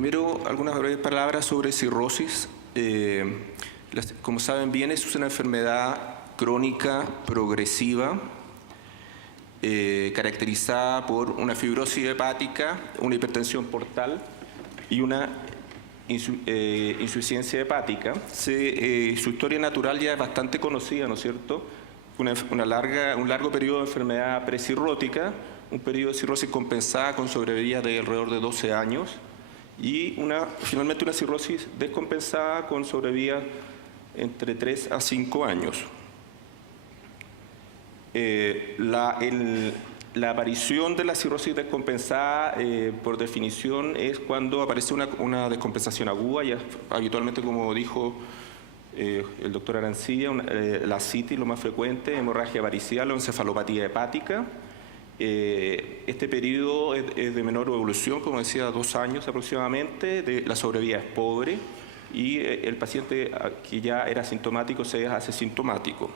Primero, algunas breves palabras sobre cirrosis. Como saben bien, es una enfermedad crónica progresiva caracterizada por una fibrosis hepática, una hipertensión portal y una insuficiencia hepática. Su historia natural ya es bastante conocida, ¿no es cierto? Un largo periodo de enfermedad precirrótica, un periodo de cirrosis compensada con sobrevida de alrededor de 12 años y finalmente una cirrosis descompensada con sobrevida entre 3 a 5 años. La aparición de la cirrosis descompensada, por definición, es cuando aparece una descompensación aguda, y habitualmente, como dijo el doctor Arancilla, la ascitis, lo más frecuente, hemorragia varicial o encefalopatía hepática. Este periodo es de menor evolución, como decía, 2 años aproximadamente, la sobrevida es pobre y el paciente que ya era sintomático se hace sintomático.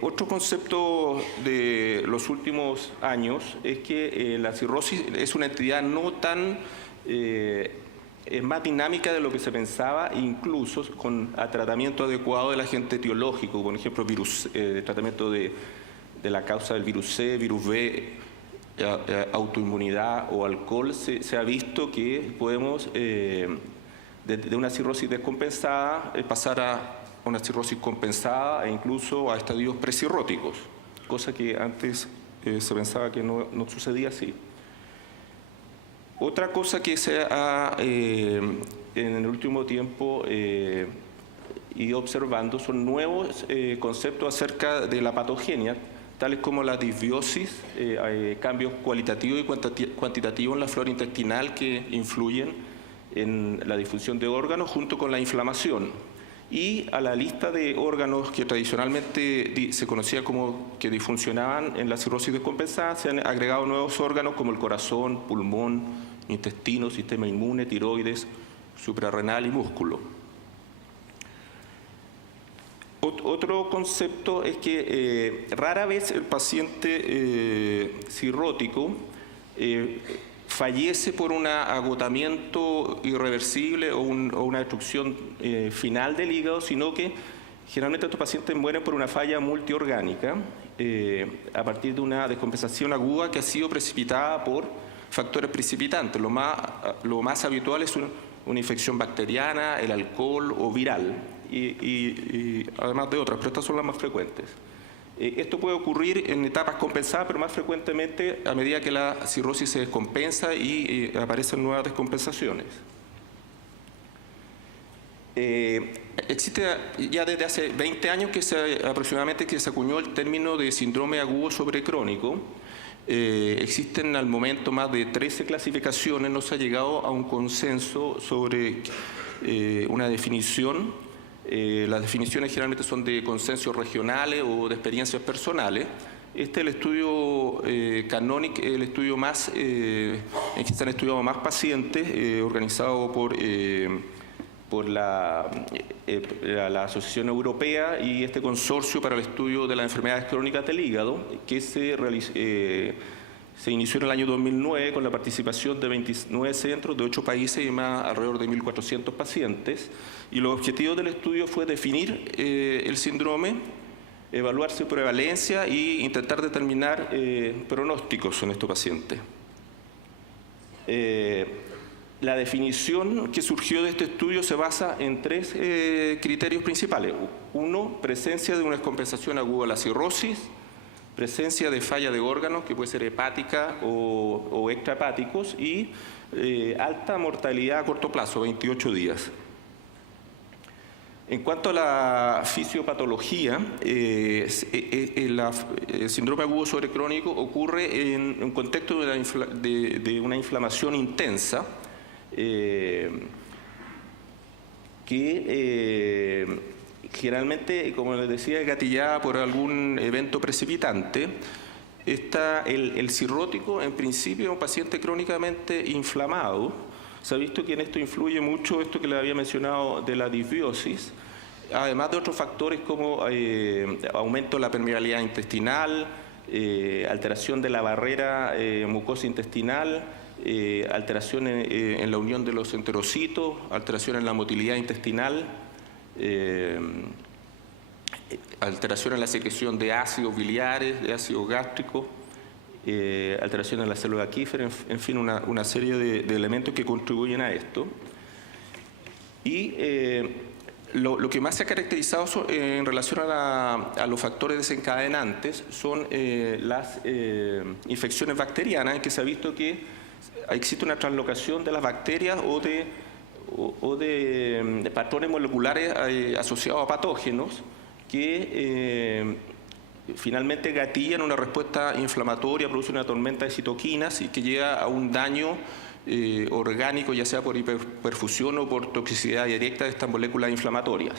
Otro concepto de los últimos años es que la cirrosis es una entidad no tan es más dinámica de lo que se pensaba, incluso con tratamiento adecuado del agente etiológico, por ejemplo, tratamiento de la causa del virus C, virus B, autoinmunidad o alcohol. Se ha visto que podemos de una cirrosis descompensada pasar a una cirrosis compensada e incluso a estadios precirróticos, cosa que antes se pensaba que no sucedía así. Otra cosa que se ha en el último tiempo ido observando son nuevos conceptos acerca de la patogenia, tales como la disbiosis, cambios cualitativos y cuantitativos en la flora intestinal que influyen en la difusión de órganos junto con la inflamación. Y a la lista de órganos que tradicionalmente se conocía como que disfuncionaban en la cirrosis descompensada, se han agregado nuevos órganos como el corazón, pulmón, intestino, sistema inmune, tiroides, suprarrenal y músculo. Otro concepto es que rara vez el paciente cirrótico fallece por un agotamiento irreversible o una destrucción final del hígado, sino que generalmente estos pacientes mueren por una falla multiorgánica a partir de una descompensación aguda que ha sido precipitada por factores precipitantes. Lo más habitual es una infección bacteriana, el alcohol o viral, y además de otras, pero estas son las más frecuentes. Esto puede ocurrir en etapas compensadas, pero más frecuentemente a medida que la cirrosis se descompensa y aparecen nuevas descompensaciones. Existe ya desde hace 20 años aproximadamente que se acuñó el término de síndrome agudo sobrecrónico. Existen al momento más de 13 clasificaciones, no se ha llegado a un consenso sobre una definición. Las definiciones generalmente son de consensos regionales o de experiencias personales. Este es el estudio Canonic, el estudio más en que se han estudiado más pacientes, organizado por la Asociación Europea y este consorcio para el estudio de las enfermedades crónicas del hígado, que se inició en el año 2009 con la participación de 29 centros de 8 países y más alrededor de 1.400 pacientes. Y los objetivos del estudio fue definir el síndrome, evaluar su prevalencia e intentar determinar pronósticos en estos pacientes. La definición que surgió de este estudio se basa en 3 criterios principales. 1, presencia de una descompensación aguda de la cirrosis, presencia de falla de órganos, que puede ser hepática o extrahepáticos, y alta mortalidad a corto plazo, 28 días. En cuanto a la fisiopatología, el síndrome agudo sobrecrónico ocurre en un contexto de una inflamación intensa que generalmente, como les decía, es gatillada por algún evento precipitante. El cirrótico, en principio, es un paciente crónicamente inflamado. Se ha visto que en esto influye mucho esto que les había mencionado de la disbiosis, además de otros factores como aumento de la permeabilidad intestinal, alteración de la barrera mucosa intestinal, alteración en la unión de los enterocitos, alteración en la motilidad intestinal, alteración en la secreción de ácidos biliares, de ácidos gástricos, alteración en la célula aquífera, en fin, una serie de elementos que contribuyen a esto. Y lo que más se ha caracterizado en relación a los factores desencadenantes son las infecciones bacterianas, en que se ha visto que existe una translocación de las bacterias o de patrones moleculares asociados a patógenos que finalmente gatillan una respuesta inflamatoria, produce una tormenta de citoquinas y que llega a un daño orgánico, ya sea por hiperperfusión o por toxicidad directa de estas moléculas inflamatorias.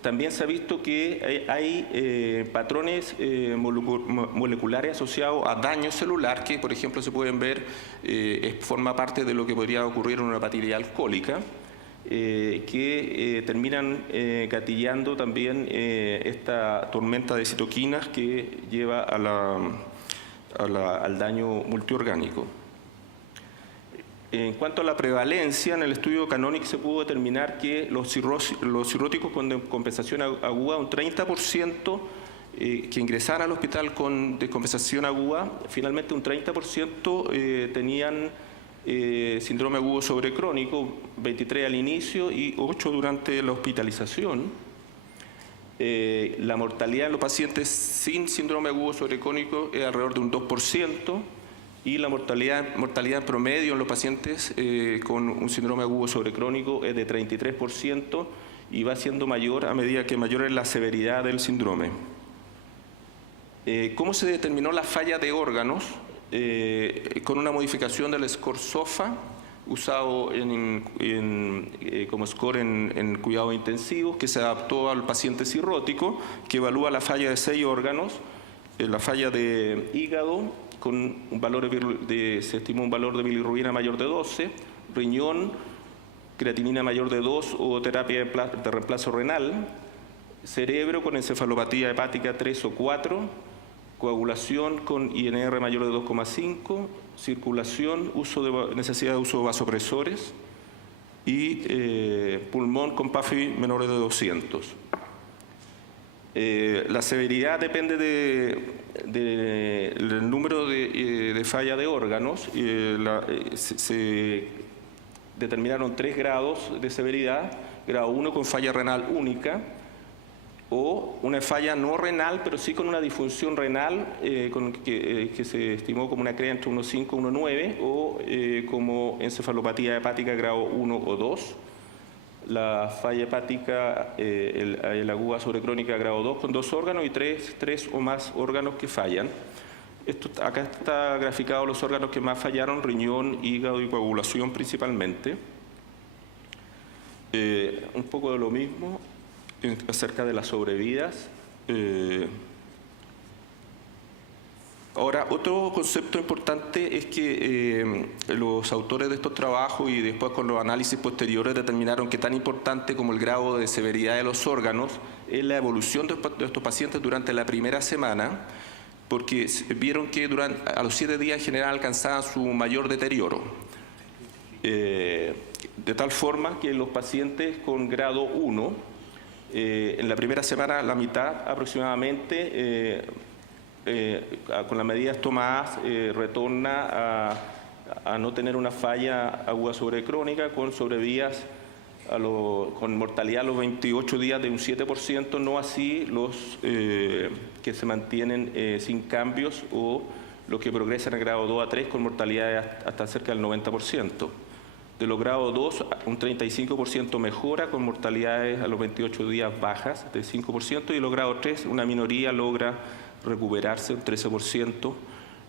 También se ha visto que hay patrones moleculares asociados a daño celular que, por ejemplo, se pueden ver, forma parte de lo que podría ocurrir en una hepatitis alcohólica, que terminan gatillando también esta tormenta de citoquinas que lleva al daño multiorgánico. En cuanto a la prevalencia, en el estudio Canonic se pudo determinar que los cirróticos con descompensación aguda, un 30% que ingresaron al hospital con descompensación aguda, finalmente un 30% tenían síndrome agudo sobrecrónico, 23 al inicio y 8 durante la hospitalización. La mortalidad en los pacientes sin síndrome agudo sobrecrónico es alrededor de un 2%. Y la mortalidad promedio en los pacientes con un síndrome agudo sobrecrónico es de 33% y va siendo mayor a medida que mayor es la severidad del síndrome. ¿Cómo se determinó la falla de órganos? Con una modificación del score SOFA, usado como score en cuidados intensivos, que se adaptó al paciente cirrótico, que evalúa la falla de 6 órganos, la falla de hígado, con un valor se estimó un valor de bilirrubina mayor de 12, riñón, creatinina mayor de 2 o terapia de reemplazo renal, cerebro con encefalopatía hepática 3 o 4, coagulación con INR mayor de 2,5, circulación, necesidad de uso de vasopresores y pulmón con PAFI menores de 200. La severidad depende del número de falla de órganos. Se determinaron 3 grados de severidad: grado 1 con falla renal única, o una falla no renal, pero sí con una disfunción renal que se estimó como una CREA entre 1,5 y 1,9, o como encefalopatía hepática grado 1 o 2. La falla hepática, el aguda sobrecrónica grado 2 con 2 órganos y 3 o más órganos que fallan. Acá está graficado los órganos que más fallaron: riñón, hígado y coagulación principalmente. Un poco de lo mismo acerca de las sobrevidas. Ahora, otro concepto importante es que los autores de estos trabajos y después con los análisis posteriores determinaron que tan importante como el grado de severidad de los órganos es la evolución de estos pacientes durante la primera semana, porque vieron que a los 7 días en general alcanzaban su mayor deterioro. De tal forma que los pacientes con grado 1, en la primera semana la mitad aproximadamente, con las medidas tomadas, retorna a no tener una falla aguda sobrecrónica, con sobrevías con mortalidad a los 28 días de un 7%, no así los que se mantienen sin cambios o los que progresan a grado 2 a 3 con mortalidad hasta cerca del 90%. De los grados 2, un 35% mejora con mortalidades a los 28 días bajas del 5%, y los grados 3, una minoría logra recuperarse un 13%,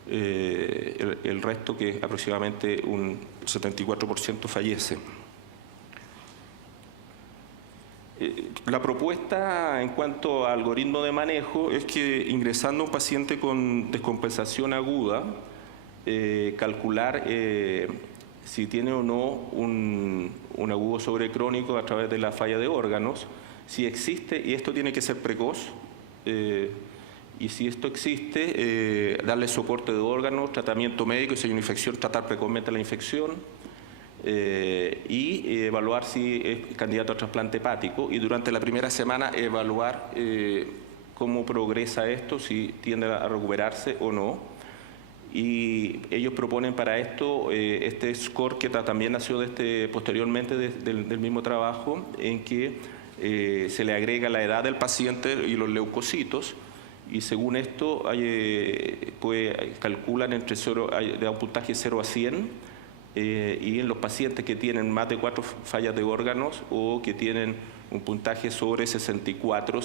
el resto, que aproximadamente un 74%, fallece. La propuesta en cuanto a algoritmo de manejo es que, ingresando a un paciente con descompensación aguda, calcular si tiene o no un agudo sobrecrónico a través de la falla de órganos. Si existe, y esto tiene que ser precoz, y si esto existe, darle soporte de órganos, tratamiento médico, y si hay una infección, tratar precozmente la infección, y evaluar si es candidato a trasplante hepático, y durante la primera semana evaluar cómo progresa esto, si tiende a recuperarse o no. Y ellos proponen para esto este score que también nació posteriormente del mismo trabajo, en que se le agrega la edad del paciente y los leucocitos, y según esto calculan entre de un puntaje 0 a 100, y en los pacientes que tienen más de 4 fallas de órganos o que tienen un puntaje sobre 64,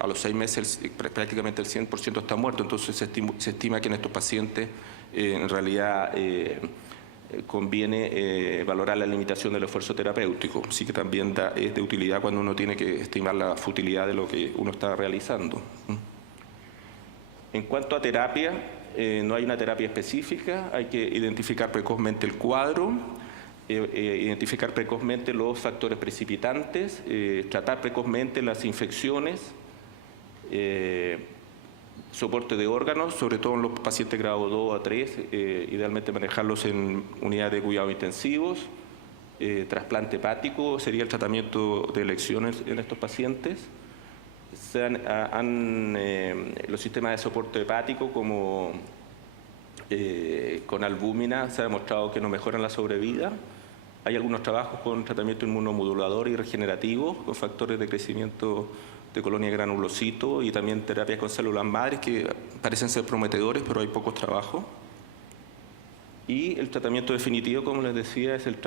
a los 6 meses prácticamente el 100% está muerto. Entonces se estima que en estos pacientes en realidad conviene valorar la limitación del esfuerzo terapéutico. Sí que también es de utilidad cuando uno tiene que estimar la futilidad de lo que uno está realizando. En cuanto a terapia, no hay una terapia específica, hay que identificar precozmente el cuadro, identificar precozmente los factores precipitantes, tratar precozmente las infecciones, soporte de órganos, sobre todo en los pacientes grado 2 a 3, idealmente manejarlos en unidades de cuidados intensivos, trasplante hepático sería el tratamiento de elección en estos pacientes. Los sistemas de soporte hepático como con albúmina se ha demostrado que no mejoran la sobrevida. Hay algunos trabajos con tratamiento inmunomodulador y regenerativo, con factores de crecimiento de colonia de granulocitos y también terapias con células madres que parecen ser prometedores, pero hay pocos trabajos. Y el tratamiento definitivo, como les decía, es el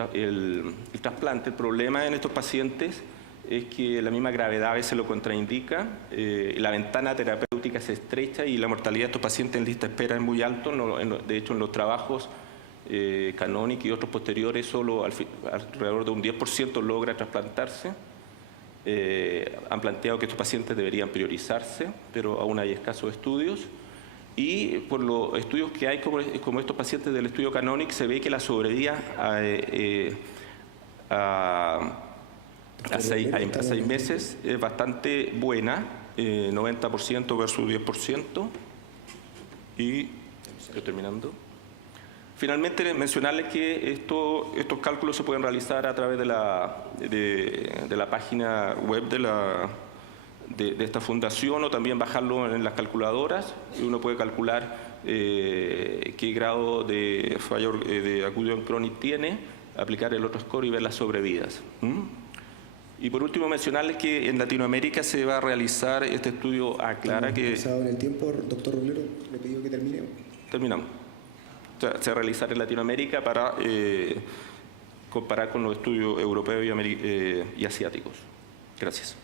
trasplante. El problema en estos pacientes es que la misma gravedad a veces lo contraindica, la ventana terapéutica se estrecha y la mortalidad de estos pacientes en lista de espera es muy alto. De hecho, en los trabajos Canonic y otros posteriores, solo alrededor de un 10% logra trasplantarse. Han planteado que estos pacientes deberían priorizarse, pero aún hay escasos estudios. Y por los estudios que hay, como estos pacientes del estudio Canonic, se ve que la sobrevida a 6 meses es bastante buena, 90% versus 10%. Y estoy terminando. Finalmente, mencionarles que estos cálculos se pueden realizar a través de la página web de esta fundación, o también bajarlo en las calculadoras, y uno puede calcular qué grado de fallo de acudión crónica tiene, aplicar el otro score y ver las sobrevidas. Y por último, mencionarles que en Latinoamérica se va a realizar este estudio aclara que... En el tiempo, doctor Roblero, le pido que termine. Terminamos. Se va a realizar en Latinoamérica para comparar con los estudios europeos y asiáticos. Gracias.